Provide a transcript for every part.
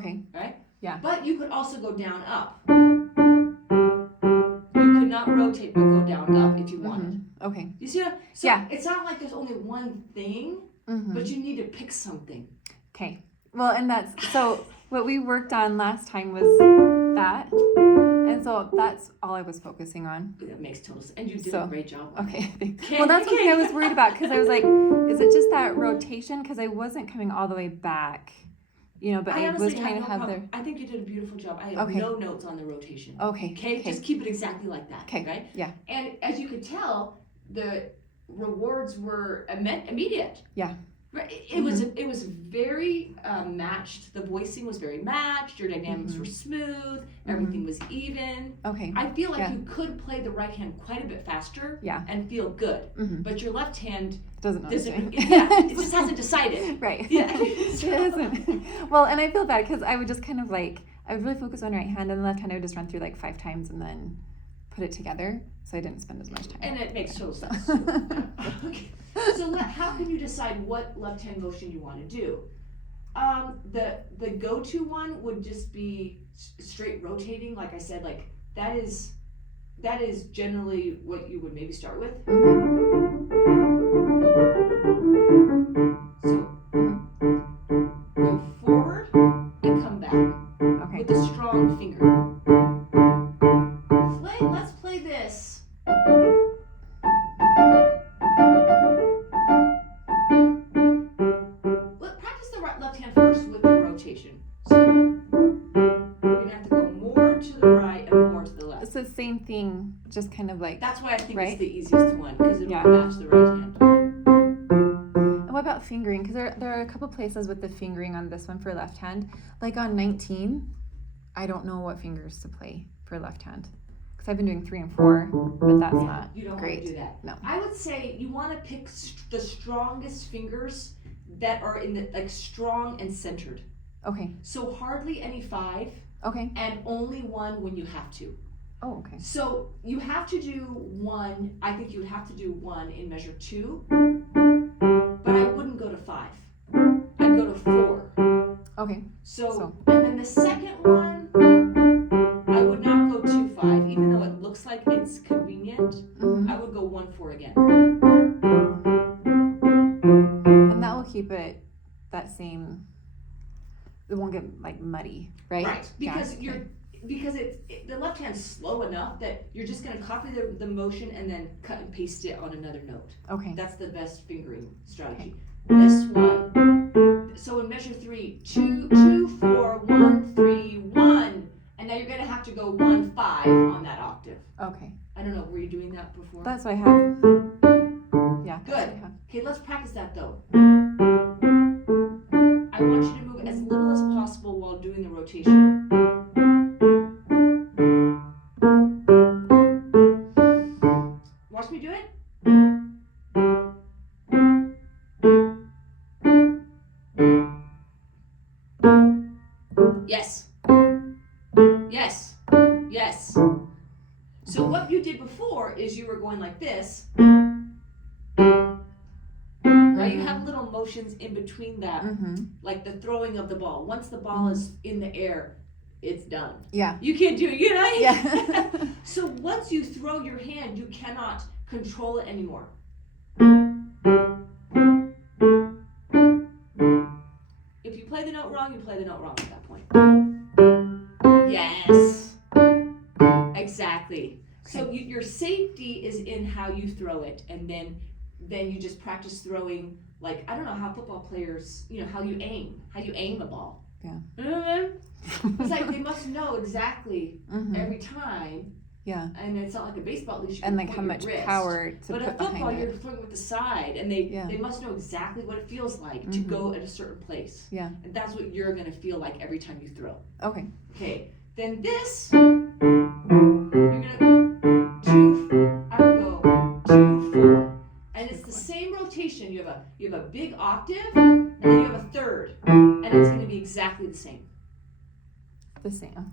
Okay. Right? Yeah. But you could also go down, up. You could not rotate, but go down, up if you wanted. Okay. You see what? So Yeah. it's not like there's only one thing, but you need to pick something. Okay. Well, and that's, so what we worked on last time was that. And so that's all I was focusing on. That makes total sense. And you did a great job. Okay. Well, that's what I was worried about, because I was like, is it just that rotation? Because I wasn't coming all the way back, you know, but I was trying to have the... I think you did a beautiful job. I have no notes on the rotation. Okay. Okay? Just keep it exactly like that. Okay? Yeah. And as you could tell, the rewards were immediate. Yeah. It was very matched. The voicing was very matched. Your dynamics were smooth. Everything was even. Okay. I feel like you could play the right hand quite a bit faster. Yeah. And feel good. But your left hand doesn't. It just hasn't decided. Right. Yeah. It isn't. Well, and I feel bad because I would just kind of like, I would really focus on right hand, and the left hand I would just run through like 5 times and then put it together, so I didn't spend as much time. And it makes total sense. Okay. So how can you decide what left hand motion you want to do? The go-to one would just be straight rotating. Like I said, like that is generally what you would maybe start with. So go forward and come back with a strong finger. Let's play this. Practice the left hand first with the rotation. So we're gonna have to go more to the right and more to the left. It's the same thing, just kind of like. That's why I think it's the easiest one, because it'll match the right hand. And what about fingering? Because there are a couple places with the fingering on this one for left hand. Like on 19, I don't know what fingers to play for left hand. Because I've been doing 3 and 4, but that's not You don't great. want to do that. No. I would say you want to pick the strongest fingers that are in the strong and centered. Okay. So hardly any 5. Okay. And only 1 when you have to. Oh, okay. So you have to do 1. I think you would have to do 1 in measure 2, but I wouldn't go to 5. I'd go to 4. Okay. So and then the second one, I would not go to 5, even though it looks like it's convenient. I would go 1, 4 again. And that will keep it that same. It won't get like muddy, right? Right, because because the left hand's slow enough that you're just going to copy the motion and then cut and paste it on another note. Okay. That's the best fingering strategy. This one. So in measure 3, 2, 2, 4, 1, 3, 1, and now you're going to have to go 1, 5 on that octave. Okay. I don't know. Were you doing that before? That's what I have. Yeah. Good. Okay, let's practice that though. I want you to move as little as possible while doing the rotation. Watch me do it. Yes. Yes. Yes. So what you did before is you were going like this. Right? You have little motions in between that, like the throwing of the ball. Once the ball is in the air, it's done. Yeah. You can't do it, you know? Yeah. So once you throw your hand, you cannot control it anymore. If you play the note wrong, you play the note wrong at that point. Yes. Exactly. So your safety is in how you throw it, and then you just practice throwing, like, I don't know how football players, how you aim a ball. Yeah. It's like they must know exactly every time. Yeah. And it's not like a baseball, at least you can and like point how your much wrist. power to But put a football, behind you're it. throwing with the side, and they must know exactly what it feels like to go at a certain place. Yeah. And that's what you're going to feel like every time you throw. Okay. Okay. Then this, you're going to I would go 2, 4. And it's the same rotation. You have a big octave, and then you have a third, and it's going to be exactly the same. The same.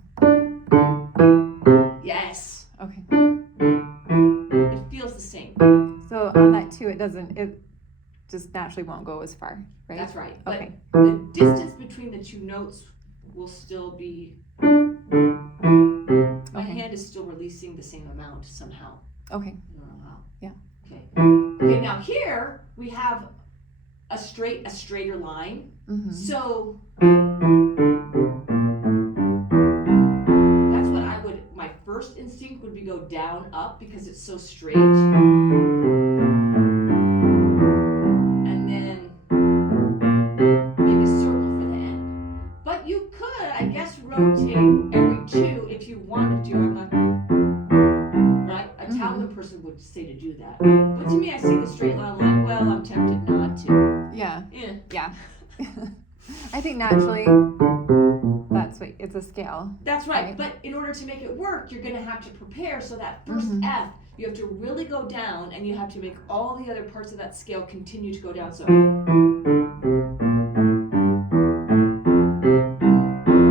Yes. Okay. It feels the same. So on that too, it just naturally won't go as far, right? That's right. But Okay. the distance between the 2 notes will still be, my Okay. hand is still releasing the same amount somehow. Okay. I don't know how. Yeah. Okay. Okay, now here we have a straighter line. Mm-hmm. So that's what my first instinct would be go down, up, because it's so straight. And then make a circle for the end. But you could, I guess, rotate every two if you wanted to. I'm not, right? A talented person would say to do that. But to me, I see the straight line like, well, I'm tempted not to. Yeah. Yeah. I think naturally that's what it's a scale. That's right. Right. But in order to make it work, you're going to have to prepare. So that first F, you have to really go down, and you have to make all the other parts of that scale continue to go down. So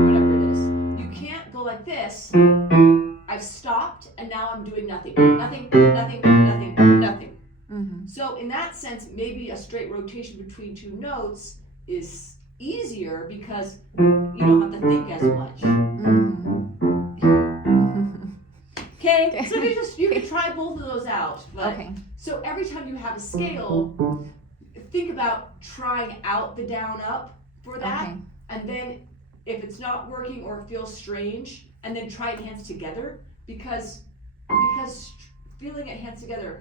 whatever it is, you can't go like this. I've stopped, and now I'm doing nothing. Nothing, nothing, nothing, nothing. Mm-hmm. So in that sense, maybe a straight rotation between two notes is easier because you don't have to think as much. Okay, so you can try both of those out. But Okay. so every time you have a scale, think about trying out the down up for that, Okay. and then if it's not working or it feels strange, and then try it hands together because feeling it hands together.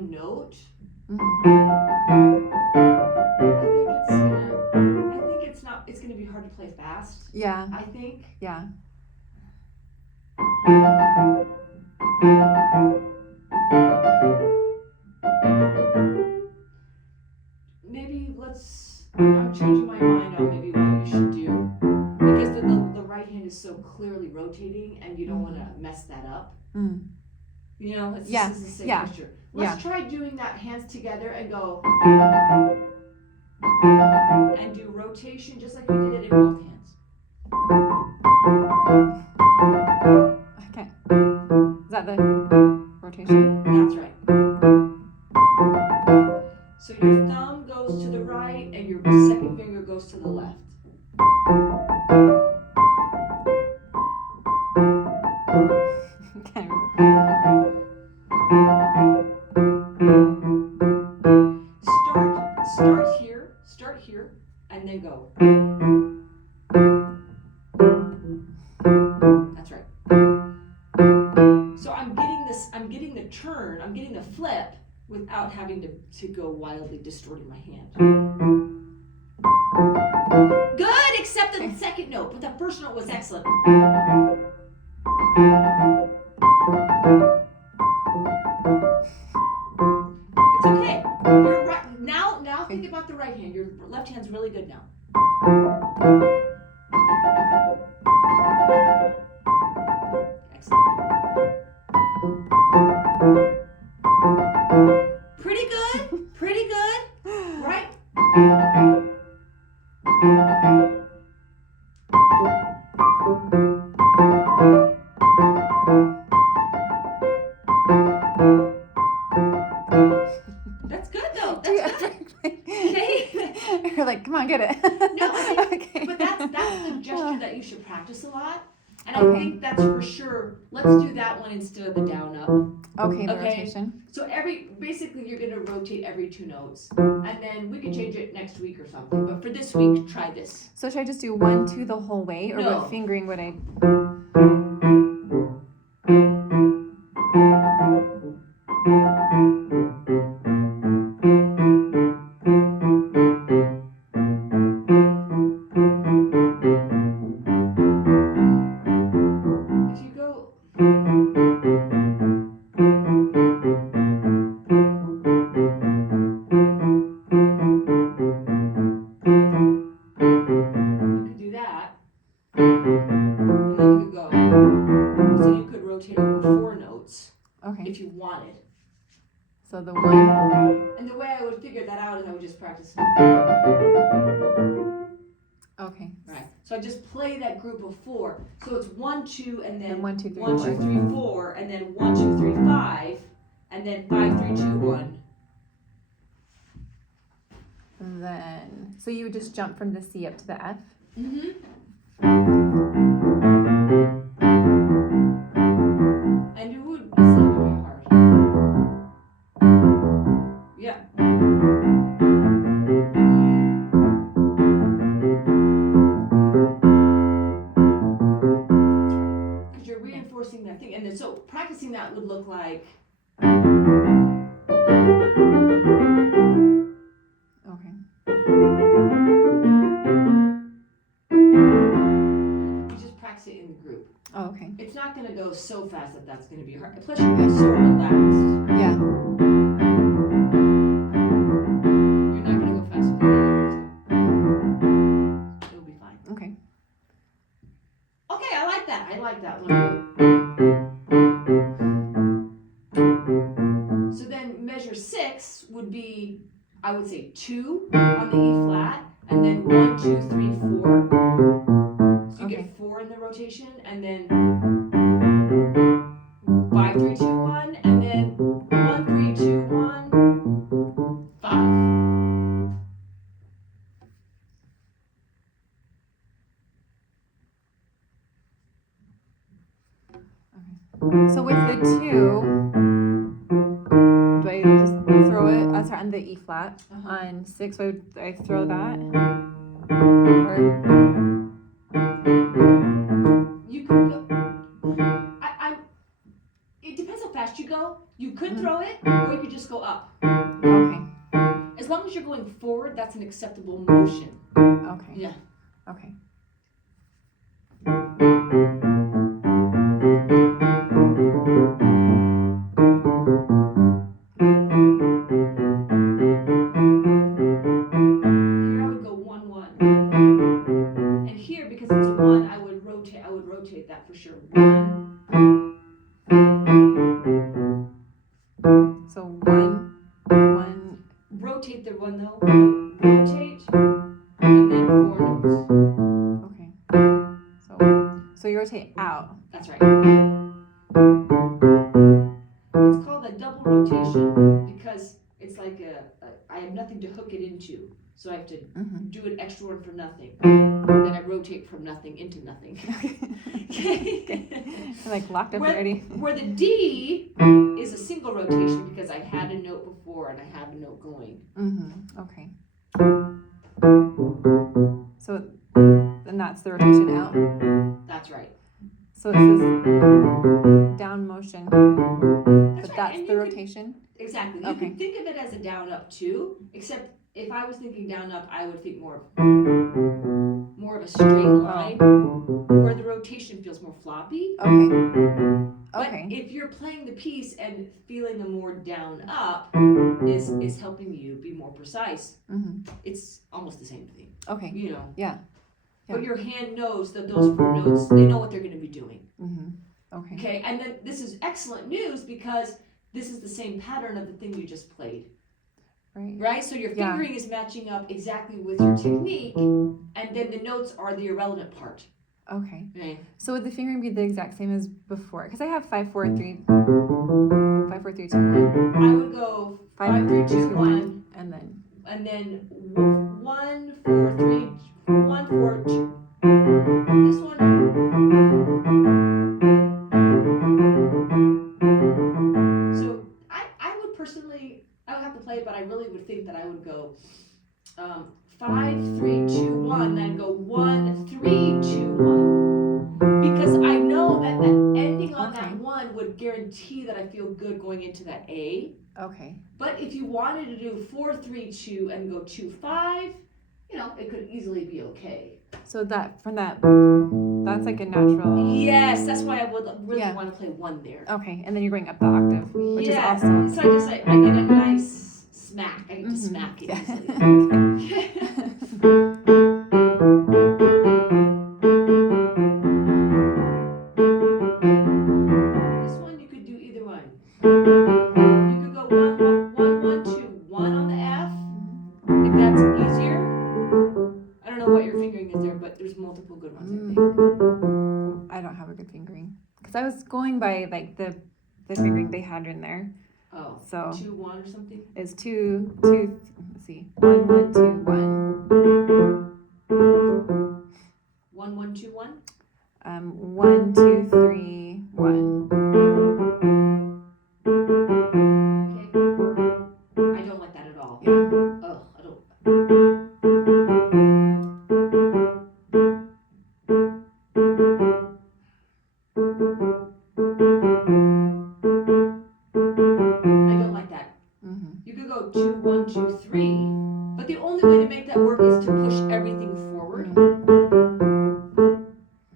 Note. I think it's gonna be hard to play fast. Yeah. I think. Yeah. Maybe I'm changing my mind on maybe what you should do because the right hand is so clearly rotating and you don't want to mess that up. Mm. You know, this is the same Yeah. gesture. Let's try doing that hands together and go and do rotation just like we did it in both hands. Okay. Is that the rotation? That's right. So your thumb goes to the right and your second finger goes to the left. Okay. Start here, and then go. That's right. So I'm getting the turn, I'm getting the flip without having to go wildly distorting my hand. Good, except the second note, but the first note was excellent. It's okay. You're right. Now think about the right hand. Your left hand's really good now. Excellent. Pretty good. Pretty good. Right? That's good though. That's good. Okay. You're like, come on, get it. No, I think, Okay. but that's the gesture that you should practice a lot. And I Okay. think that's for sure. Let's do that one instead of the down up. Okay, the Okay. rotation. So basically you're gonna rotate every two notes. And then we can change it next week or something. But for this week, try this. So should I just do 1, 2 the whole way, or No. what fingering would I? If you go you could do that. And then you could go. So you could rotate over 4 notes Okay. if you wanted. So the 1. And the way I would figure that out is I would just practice. Okay. Right. So just play that group of 4. So it's 1, 2, and then And 1, 2, 3, 1, 2, 4. 3, 4, and then 1, 2, 3, 5, and then 5, 3, 2, 1. And then, so you would just jump from the C up to the F? Mm-hmm. And it would, it's not very hard. Yeah. Because you're reinforcing that thing. And then so practicing that would look like, Okay. you just practice it in the group. Oh, okay. It's not going to go so fast that that's going to be hard. Plus you're going to be so relaxed. Yeah. You're not going to go fast with it. It'll be fine. Okay. Okay, I like that. I like that one. So then measure 6 would be, I would say 2 on the E flat, and then 1, 2, 3, 4. So you Okay. get 4 in the rotation, and then 5, 3, 2, 1, and then 1, 3, 2, 1, 5. So with the 2, do I just throw it? Sorry, on the E flat. On 6, would I throw that? Or You could go. It depends how fast you go. You could throw it, or you could just go up. okay. As long as you're going forward, that's an acceptable motion. Okay. Yeah. Okay. Here I would go 1, 1. And here, because it's a 1, I would rotate that for sure. 1. So 1, 1. Rotate the 1 though. Rotate. And then 4 notes. Okay. So you rotate out. That's right. It's called a double rotation because it's like I have nothing to hook it into. So I have to do an extra one for nothing. And then I rotate from nothing into nothing. Okay. You're like locked up already. Where the D is a single rotation because I had a note before and I have a note going. Okay. So then that's the rotation out. That's right. So this is down motion, but right. that's And the you rotation. Exactly. You Okay. can think of it as a down up too, except if I was thinking down up, I would think more of a straight line, where the rotation feels more floppy. Okay. But Okay. if you're playing the piece and feeling a more down up is helping you be more precise, it's almost the same thing. Okay. You know. Yeah. But your hand knows that those 4 notes, they know what they're going to be doing. Okay. Okay, and then this is excellent news because this is the same pattern of the thing you just played. Right. Right? So your fingering is matching up exactly with your technique, and then the notes are the irrelevant part. Okay. Right? So would the fingering be the exact same as before? Because I have 5, 4, 3, 5, 4, 3, 2, 1. I would go 5, 3, 2, 1, and then 1, 4, 3, 1, 4, 2. This one. So I would personally, I would have to play it, but I really would think that I would go 5, 3, 2, 1, then go 1, 3, 2, 1. Because I know that the ending on that 1 would guarantee that I feel good going into that A. Okay. But if you wanted to do 4, 3, 2 and go 2, 5, you know, it could easily be okay. So that's like a natural. Yes, that's why I would really want to play 1 there. Okay, and then you're going up the octave, which is Yeah. awesome. So I get a nice smack. I get to smack it easily. This one you could do either one. You could go 1, 1, 1, 2, 1 on the F, if that's easier. I don't know what your fingering is there, but there's multiple good because I was going by like the fingering they had in there. Oh, So 2, 1 or something? it's two. Let's see, 1, 1, 2, 1. 1, 1, 2, 1? 1, 2, 3, 1. Okay. I don't like that at all. Yeah. Oh, I don't. I don't like that. You could go 2, 1, 2, 3, but the only way to make that work is to push everything forward.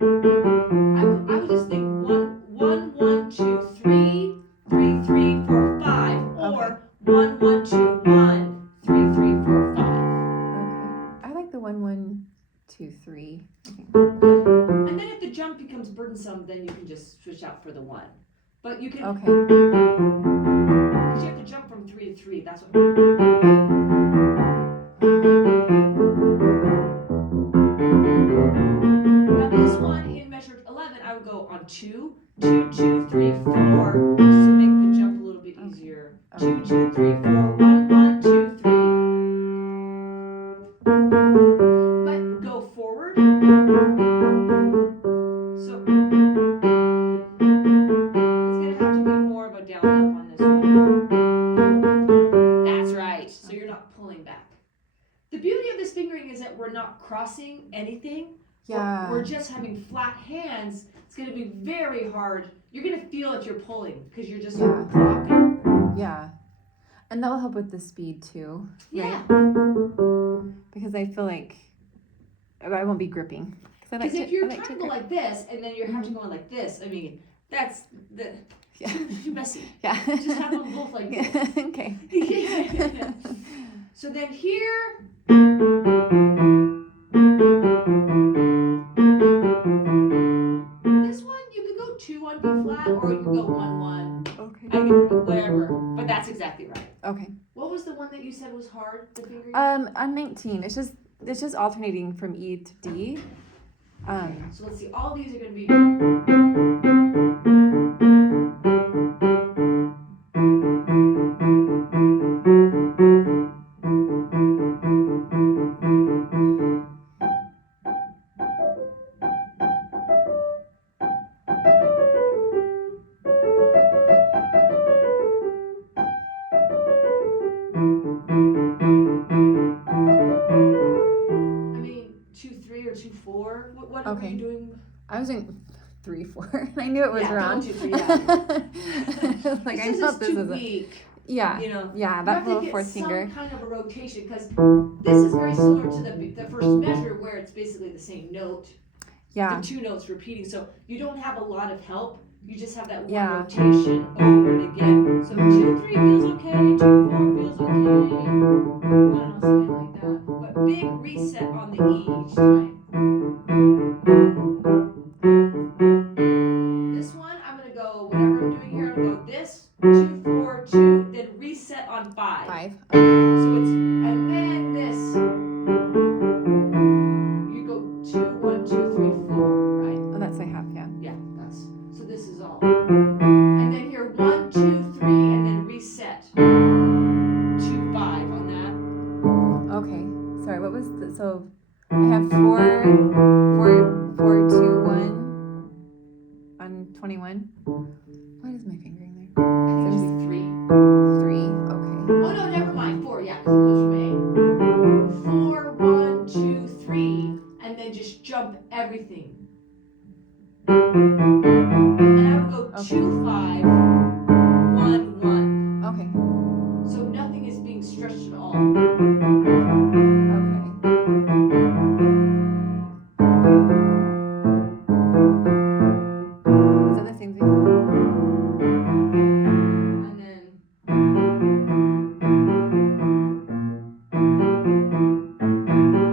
I would just think 1, 1, 1, 2, 3, 3, 3, 4, 5, or 1, 1, 2, 1, 3, 3, 4, 5. I like the 1, 1, 2, 3. I think. And then if the jump becomes burdensome, then you can just switch out for the 1. But you can. Okay. Because you have to jump from 3 to 3. That's what. Now this one in measured 11, I would go on 2, 2, 2, 3, 4, just to make the jump a little bit easier. 2, 2, 3, 4, 1, 1, 2, 3. But go forward. So it's gonna have to be more of a down up on this one. That's right. So you're not pulling back. The beauty of this fingering is that we're not crossing anything. Yeah. We're just having flat hands. It's going to be very hard. You're going to feel it you're pulling because you're just Yeah. dropping. Yeah. And that will help with the speed too. Yeah. Right? Because I feel like I won't be gripping. Because if you're trying to go like this and then you're having to go like this, I mean, that's too messy. Yeah. Just have them both like this. Okay. Yeah. So then here. This one, you could go 2 on B flat or you could go 1, 1. Okay. Whatever. But that's exactly right. Okay. What was the one that you said was hard, the fingering? On 19, it's just alternating from E to D. So let's see, all these are going to be. I mean, 2, 3 or 2, 4. What were you doing? I was doing 3, 4. I knew it was wrong. 2, 3, yeah. Like I This thought is this too was weak. Yeah. You know, Yeah, you that have to little get fourth some finger. kind of a rotation because this is very similar to the first measure where it's basically the same note. Yeah. The 2 notes repeating, so you don't have a lot of help. You just have that one Yeah. rotation over and again. So 2, 3 feels okay, 2, 4 feels okay. I don't know, something like that. But big reset on the E each time. This one, I'm gonna go whatever I'm doing here. I'm gonna go this 2, 4, 2, then reset on 5. 5. So it's and then this. You go 2, 1, 2, 3, 4, right? Oh, that's a half, yeah. Yeah, that's so this is all. And then here 1, 2, 3, and then reset. 2, 5 on that. Okay. Sorry, what was the, so I have 4, 4, 2, 1 on 21. What is my fingering there? I think it should be 3. 3. Okay. Oh no, never mind. 4, yeah, because it goes from A. 4, 1, 2, 3, and then just jump everything. And I would go 2, 5, 1, 1. Okay. So nothing is being stretched at all. Okay. Is that the same thing? And then.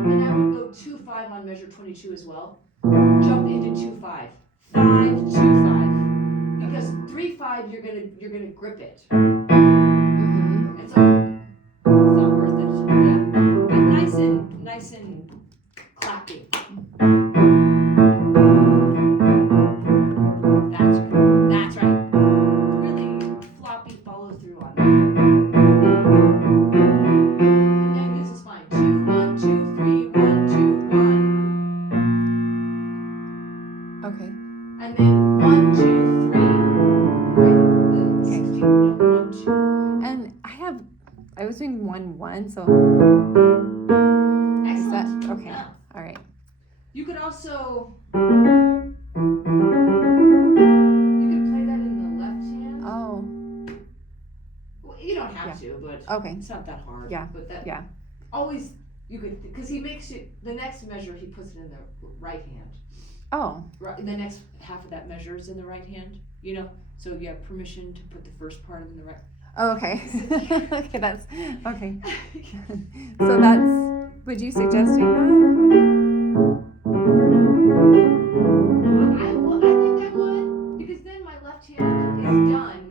And I would go 2, 5 on measure 22 as well. Jump into 2, 5. 5, 2, 5. Because 3, 5, you're gonna grip it. Mm-hmm. And so it's not worth it. Yeah. But nice and clapping. That's great. 1-1. So is Excellent. that okay? Yeah. All right. You could also play that in the left hand. Oh, Well, you don't have to, but okay. it's not that hard. Yeah. But that Yeah. always you could, because he makes it the next measure. He puts it in the right hand. Oh, Right, the next half of that measure is in the right hand. You know, so you have permission to put the first part in the right. oh okay. Okay, that's okay. So that's. Would you suggest doing that? I think I would, because then my left hand is done,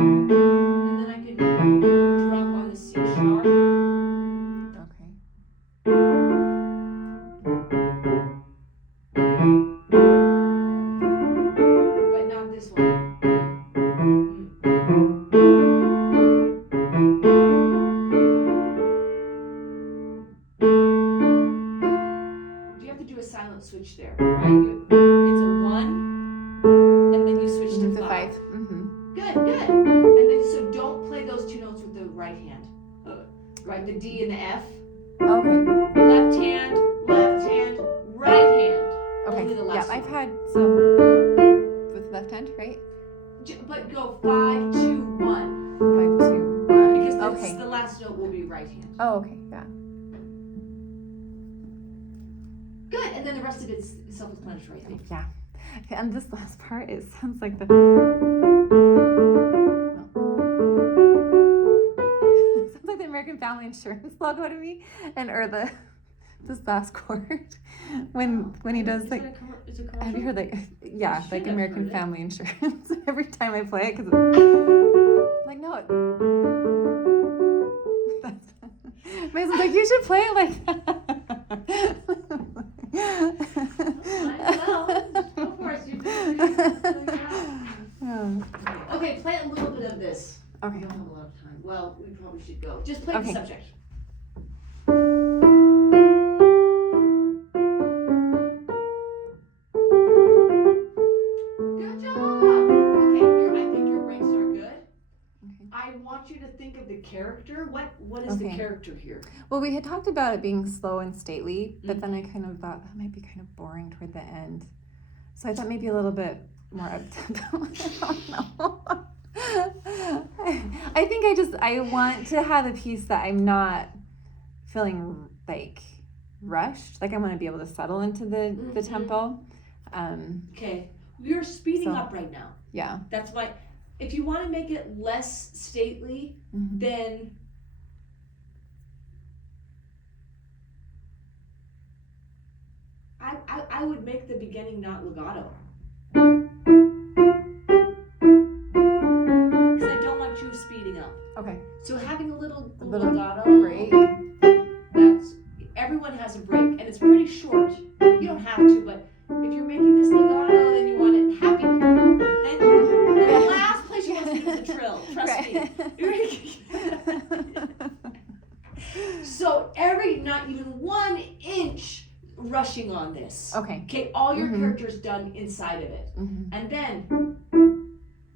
and then I can drop on the C sharp. Okay. But not this one. You have to do a silent switch there, right? It's a 1, and then you switch to 5. Mm-hmm. Good, good. And then so don't play those two notes with the right hand. Right, the D and the F. Okay. Left hand, right hand. Okay. Only the Yeah, last I've one. had so with left hand, right? But go 5, 2, 1. 5, 2, 1. Because Okay. the last note will be right hand. Oh, okay. Yeah. Good, and then the rest of it's self-explanatory, I think. Yeah. Okay, and this last part, it sounds like the. It sounds like the American Family Insurance logo to me, and or this last chord when he does Is like. that it's a commercial? Have you heard like yeah, should like have American heard it. Family Insurance every time I play it because like no. That's, my husband's like you should play it like that. Well, go for it. Okay, play a little bit of this. Okay. We don't have a lot of time. Well, we probably should go. Just play the Okay. subject. Good job. Okay, I think your ranks are good. Okay. I want you to think of the character. What is the Okay. character here? Well, we had talked about it being slow and stately, but then I kind of thought that might be kind of boring toward the end. So I thought maybe a little bit more up tempo. I don't know. I think I want to have a piece that I'm not feeling like rushed. Like I want to be able to settle into the tempo. Okay, you're speeding So- up right now. Yeah. That's why, if you want to make it less stately, Mhm. then I would make the beginning not legato. Because I don't want you speeding up. Okay. So having a little little legato break. That's everyone has a break, and it's pretty short. You don't have to, but if you're making this legato and you want it happy, then the last place you want to see is a trill. Trust me. So not even 1 inch rushing on this. Okay. Okay, all your Mhm. characters done inside of it. Mhm. And then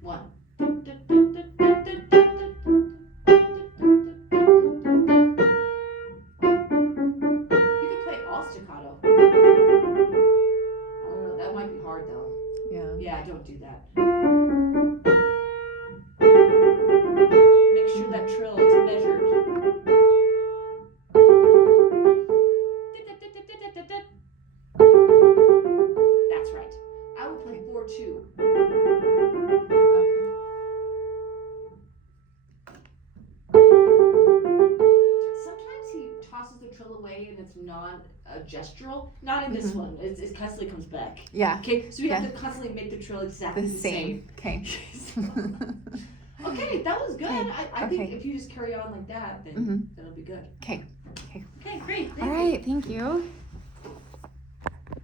1. You can play all staccato. I don't know, that might be hard though. Yeah. Yeah, don't do that. Make sure that trill is measured. That's right. I will play 4-2. Sometimes he tosses the trill away and it's non-gestural. Not in this Mhm. one. It constantly comes back. Yeah. Okay, so you have Yeah. to constantly make the trill exactly The the same. same. Okay. Okay, that was good. Okay, I think okay. if you just carry on like that, then Mhm. that'll be good. Okay. Okay, great. Thank All you. right. Thank you.